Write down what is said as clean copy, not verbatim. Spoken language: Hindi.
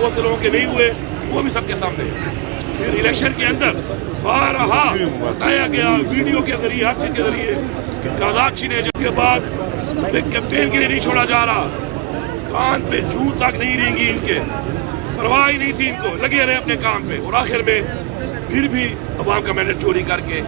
बहुत से लोगों के नहीं हुए, वो भी सबके सामने। फिर इलेक्शन के अंदर बारहा बताया गया वीडियो के जरिए, हर चीज के जरिए कि कागजात छीने, जिसके बाद कैंपेन के लिए नहीं छोड़ा जा रहा। कान पे जू तक नहीं रहेंगी इनके, परवाह ही नहीं थी इनको, लगे रहे अपने काम पे। और आखिर में फिर भी अवाम का मैंडेट चोरी करके